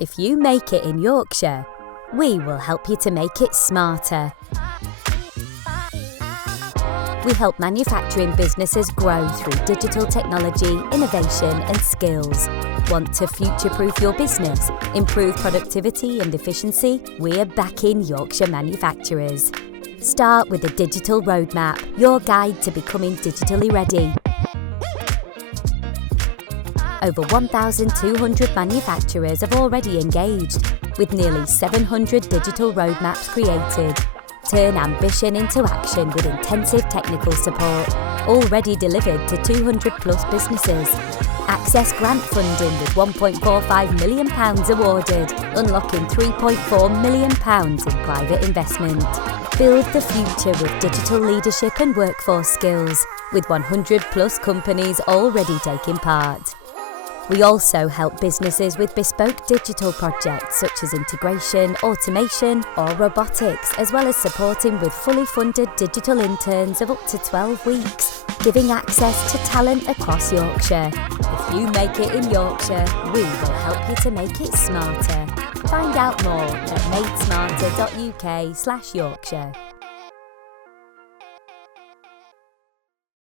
If you make it in Yorkshire, we will help you to make it smarter. We help manufacturing businesses grow through digital technology, innovation and skills. Want to future-proof your business, improve productivity and efficiency? We're backing Yorkshire manufacturers. Start with the Digital Roadmap, your guide to becoming digitally ready. Over 1,200 manufacturers have already engaged, with nearly 700 digital roadmaps created. Turn ambition into action with intensive technical support, already delivered to 200 plus businesses. Access grant funding with £1.45 million awarded, unlocking £3.4 million in private investment. Build the future with digital leadership and workforce skills, with 100 plus companies already taking part. We also help businesses with bespoke digital projects such as integration, automation or robotics, as well as supporting with fully funded digital interns of up to 12 weeks, giving access to talent across Yorkshire. If you make it in Yorkshire, we will help you to make it smarter. Find out more at madesmarter.uk/Yorkshire.